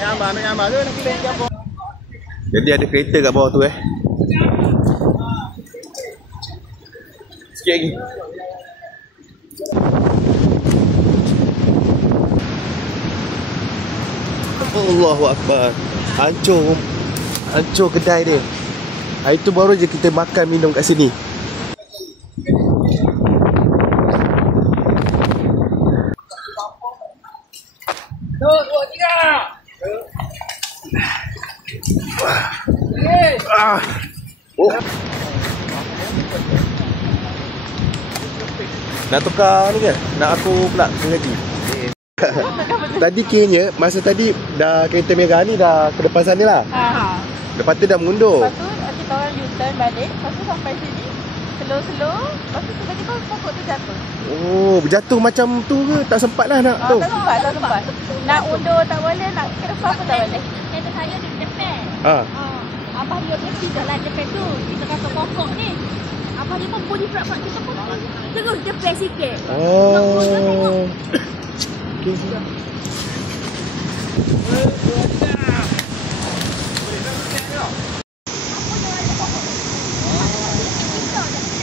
Ambil gambar tu nak pilih apa. Jadi ada kereta kat bawah tu Sikit lagi. Allahu Akbar. Hancur kedai dia. Itu baru je kita makan minum kat sini. Nak tukar ni ke? Nak aku pula lagi. Tadi kiranya masa tadi dah kereta merah ni dah ke depan sana lah. Lepas tu dah mengundur. Lepas tu kita orang U-turn balik. Lepas tu sampai sini slow. Lepas tu tiba-tiba pokok tu jatuh. Oh, berjatuh macam tu ke? Tak sempat lah nak tu. Tak sempat. Nak undur tak boleh, nak ke depan pun tak boleh. Kereta saya dia depan. Abah dia tidak lah depan tu. Kita kata pokok ni. Abah dia pun body frap kita pun terus depan sikit. Oh. Okay.